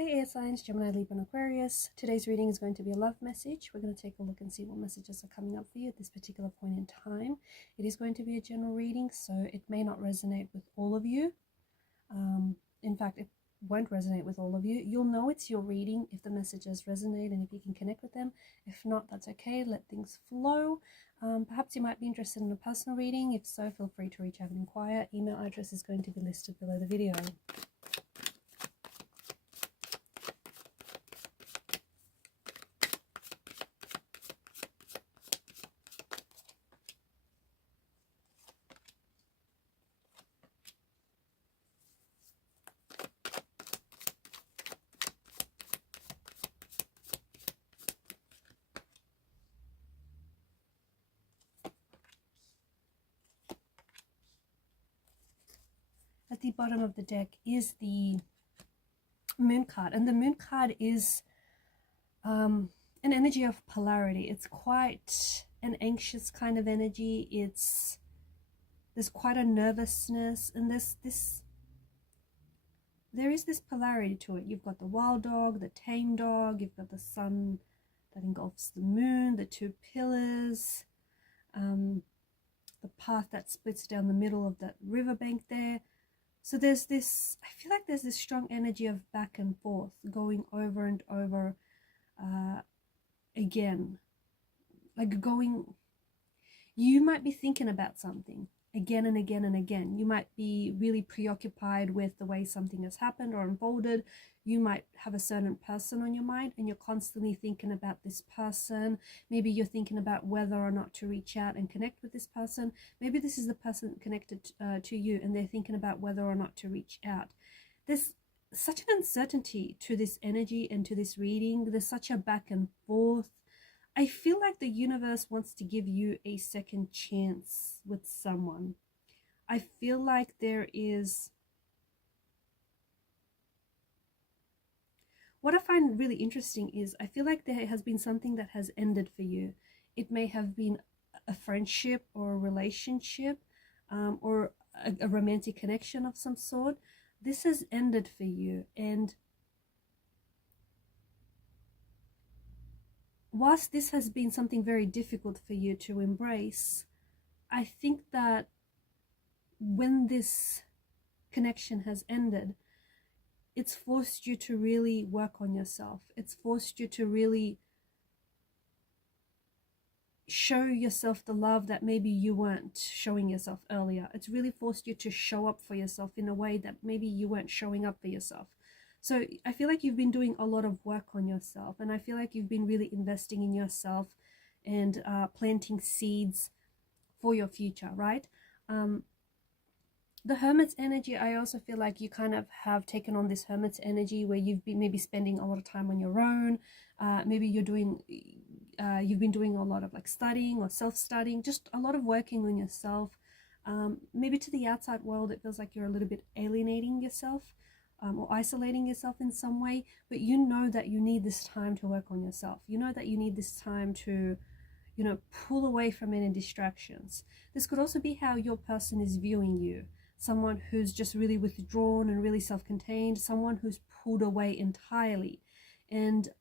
Hey air signs, Gemini, Libra and Aquarius. Today's reading is going to be a love message. We're going to take a look and see what messages are coming up for you at this particular point in time. It is going to be a general reading, so it may not resonate with all of you. In fact, it won't resonate with all of you. You'll know it's your reading if the messages resonate and if you can connect with them. If not, that's okay. Let things flow. Perhaps you might be interested in a personal reading. If so, feel free to reach out and inquire. Email address is going to be listed below the video. At the bottom of the deck is the Moon card, and the Moon card is an energy of polarity. It's quite an anxious kind of energy. There's quite a nervousness, and there is this polarity to it. You've got the wild dog, the tame dog, you've got the sun that engulfs the moon, the two pillars, the path that splits down the middle of that riverbank there. So there's this, I feel like there's this strong energy of back and forth, going over and over again. Like you might be thinking about something again and again and again. You might be really preoccupied with the way something has happened or unfolded. You might have a certain person on your mind and you're constantly thinking about this person. Maybe you're thinking about whether or not to reach out and connect with this person. Maybe this is the person connected to you and they're thinking about whether or not to reach out. There's such an uncertainty to this energy and to this reading. There's such a back and forth. I feel like the universe wants to give you a second chance with someone. I feel like there is... What I find really interesting is I feel like there has been something that has ended for you. It may have been a friendship or a relationship or a romantic connection of some sort. This has ended for you, and whilst this has been something very difficult for you to embrace, I think that when this connection has ended, it's forced you to really work on yourself. It's forced you to really show yourself the love that maybe you weren't showing yourself earlier. It's really forced you to show up for yourself in a way that maybe you weren't showing up for yourself. So I feel like you've been doing a lot of work on yourself, and I feel like you've been really investing in yourself and planting seeds for your future, right? The Hermit's energy, I also feel like you kind of have taken on this Hermit's energy where you've been maybe spending a lot of time on your own. Maybe you've been doing a lot of like studying or self-studying, just a lot of working on yourself. Maybe to the outside world, it feels like you're a little bit alienating yourself or isolating yourself in some way, but you know that you need this time to work on yourself. You know that you need this time to, you know, pull away from any distractions. This could also be how your person is viewing you. Someone who's just really withdrawn and really self-contained, someone who's pulled away entirely.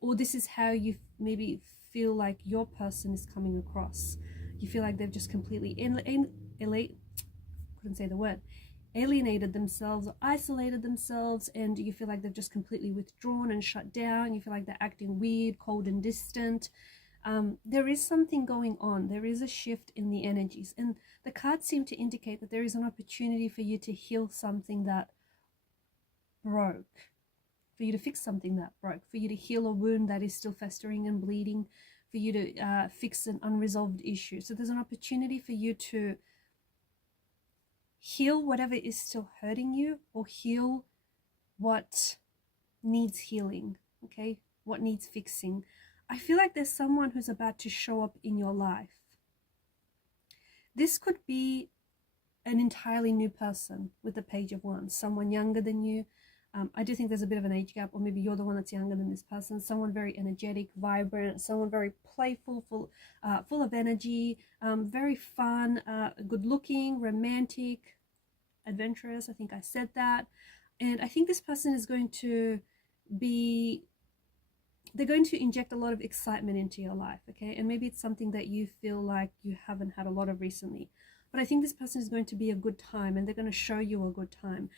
Or this is how you maybe feel like your person is coming across. You feel like they've just completely alienated themselves or isolated themselves, and you feel like they've just completely withdrawn and shut down. You feel like they're acting weird, cold and distant. There is something going on. There is a shift in the energies, and the cards seem to indicate that there is an opportunity for you to heal something that broke, for you to fix something that broke, for you to heal a wound that is still festering and bleeding, for you to fix an unresolved issue. So there's an opportunity for you to heal whatever is still hurting you, or heal what needs healing, okay? What needs fixing. I feel like there's someone who's about to show up in your life. This could be an entirely new person with the Page of Wands, someone younger than you. I do think there's a bit of an age gap, or maybe you're the one that's younger than this person. Someone very energetic, vibrant, someone very playful, full of energy, very fun, good looking, romantic, adventurous. I think I said that. And I think this person is going to be, they're going to inject a lot of excitement into your life, okay? And maybe it's something that you feel like you haven't had a lot of recently. But I think this person is going to be a good time, and they're going to show you a good time.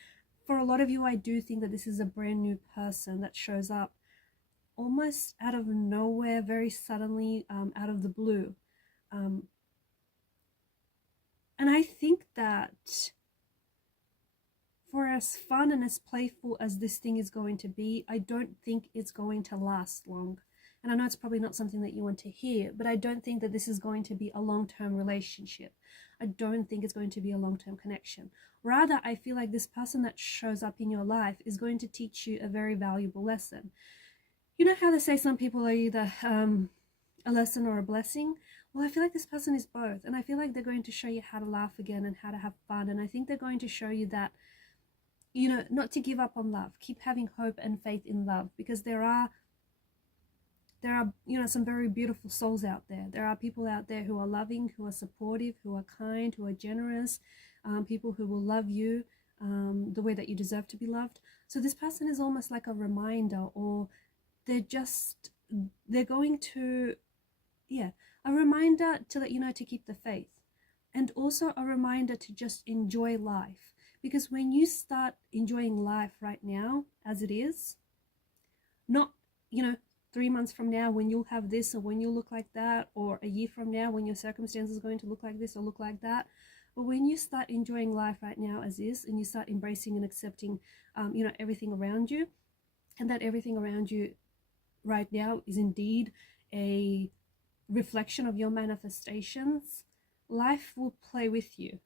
For a lot of you, I do think that this is a brand new person that shows up almost out of nowhere, very suddenly, out of the blue. And I think that for as fun and as playful as this thing is going to be, I don't think it's going to last long. And I know it's probably not something that you want to hear, but I don't think that this is going to be a long-term relationship. I don't think it's going to be a long-term connection. Rather, I feel like this person that shows up in your life is going to teach you a very valuable lesson. You know how they say some people are either a lesson or a blessing? Well, I feel like this person is both. And I feel like they're going to show you how to laugh again and how to have fun. And I think they're going to show you that, you know, not to give up on love. Keep having hope and faith in love, because there are, you know, some very beautiful souls out there. There are people out there who are loving, who are supportive, who are kind, who are generous, people who will love you the way that you deserve to be loved. So this person is almost like a reminder, or they're going to, yeah, a reminder to let you know to keep the faith, and also a reminder to just enjoy life. Because when you start enjoying life right now as it is, not, you know, 3 months from now when you'll have this, or when you'll look like that, or a year from now when your circumstances are going to look like this or look like that, but when you start enjoying life right now as is, and you start embracing and accepting, you know, everything around you, and that everything around you right now is indeed a reflection of your manifestations, life will play with you.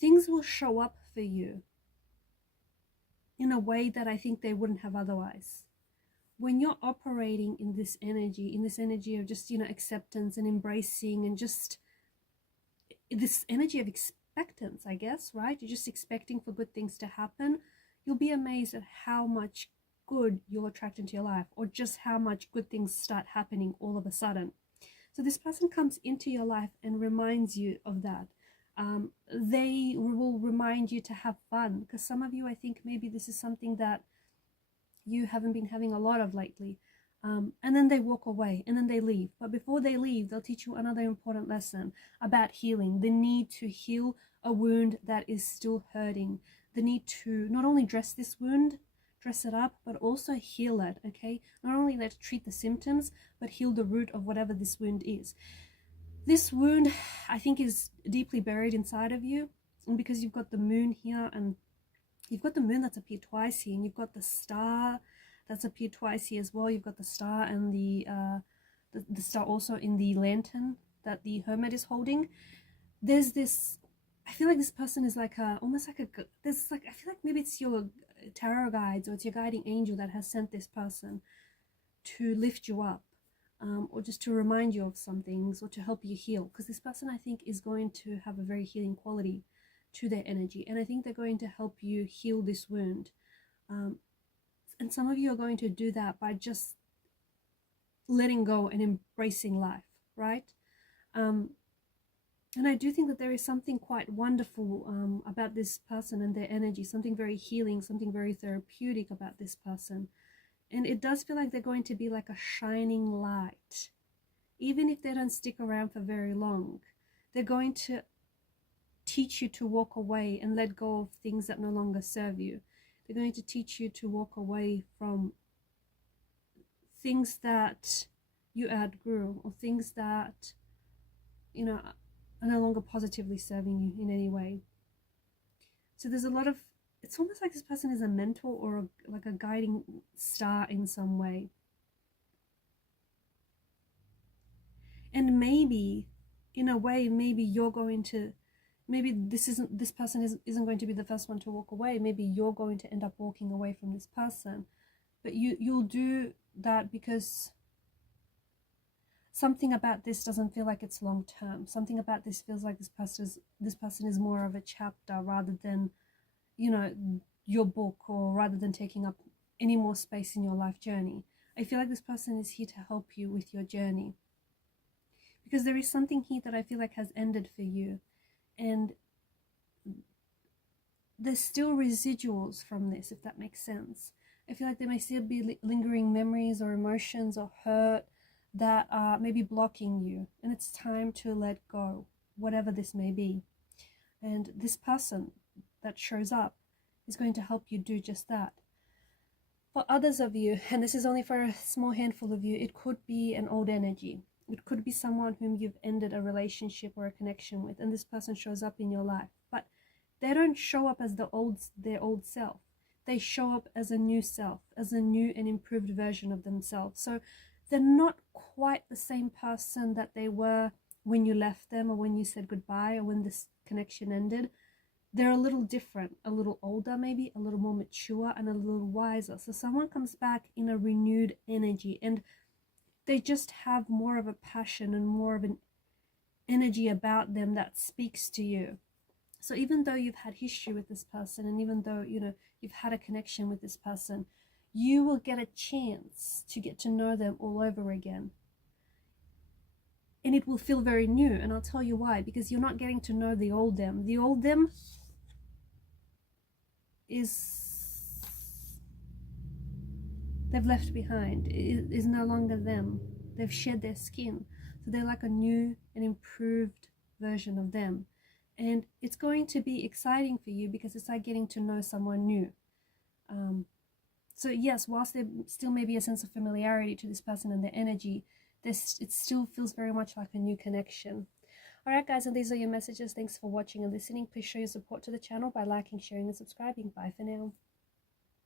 Things will show up for you in a way that I think they wouldn't have otherwise. When you're operating in this energy of just, you know, acceptance and embracing, and just this energy of expectance, I guess, right? You're just expecting for good things to happen. You'll be amazed at how much good you'll attract into your life, or just how much good things start happening all of a sudden. So this person comes into your life and reminds you of that. They will remind you to have fun, because some of you, I think maybe this is something that you haven't been having a lot of lately. And then they walk away, and then they leave. But before they leave, they'll teach you another important lesson about healing, the need to heal a wound that is still hurting, the need to not only dress this wound, dress it up, but also heal it, okay? Not only let it treat the symptoms, but heal the root of whatever this wound is. This wound, I think, is deeply buried inside of you. And because you've got the moon here, and you've got the moon that's appeared twice here, and you've got the star that's appeared twice here as well. You've got the star and the star also in the lantern that the hermit is holding. There's this, I feel like this person is like almost like I feel like maybe it's your tarot guides, or it's your guiding angel that has sent this person to lift you up, or just to remind you of some things, or to help you heal. Because this person, I think, is going to have a very healing quality to their energy, and I think they're going to help you heal this wound. And some of you are going to do that by just letting go and embracing life, right? And I do think that there is something quite wonderful about this person and their energy, something very healing, something very therapeutic about this person. And it does feel like they're going to be like a shining light. Even if they don't stick around for very long, they're going to teach you to walk away and let go of things that no longer serve you. They're going to teach you to walk away from things that you outgrew, or things that, you know, are no longer positively serving you in any way. So there's a lot of, it's almost like this person is a mentor, or like a guiding star in some way. And maybe, in a way, maybe you're going to, maybe this person isn't going to be the first one to walk away. Maybe you're going to end up walking away from this person. But you'll do that because something about this doesn't feel like it's long term. Something about this feels like this person is more of a chapter, rather than, you know, your book, or rather than taking up any more space in your life journey. I feel like this person is here to help you with your journey, because there is something here that I feel like has ended for you. And there's still residuals from this, if that makes sense. I feel like there may still be lingering memories or emotions or hurt that are maybe blocking you, and it's time to let go, whatever this may be. And this person that shows up is going to help you do just that. For others of you, and this is only for a small handful of you, it could be an old energy. It could be someone whom you've ended a relationship or a connection with, and this person shows up in your life. But they don't show up as their old self. They show up as a new self, as a new and improved version of themselves. So they're not quite the same person that they were when you left them, or when you said goodbye, or when this connection ended. They're a little different, a little older maybe, a little more mature, and a little wiser. So someone comes back in a renewed energy, and they just have more of a passion and more of an energy about them that speaks to you. So even though you've had history with this person, and even though, you know, you've had a connection with this person, you will get a chance to get to know them all over again. And it will feel very new, and I'll tell you why. Because you're not getting to know the old them. The old them they've left behind, is no longer them. They've shed their skin. So they're like a new and improved version of them. And it's going to be exciting for you, because it's like getting to know someone new. So yes, whilst there still may be a sense of familiarity to this person and their energy, it still feels very much like a new connection. Alright guys, and these are your messages. Thanks for watching and listening. Please show your support to the channel by liking, sharing and subscribing. Bye for now.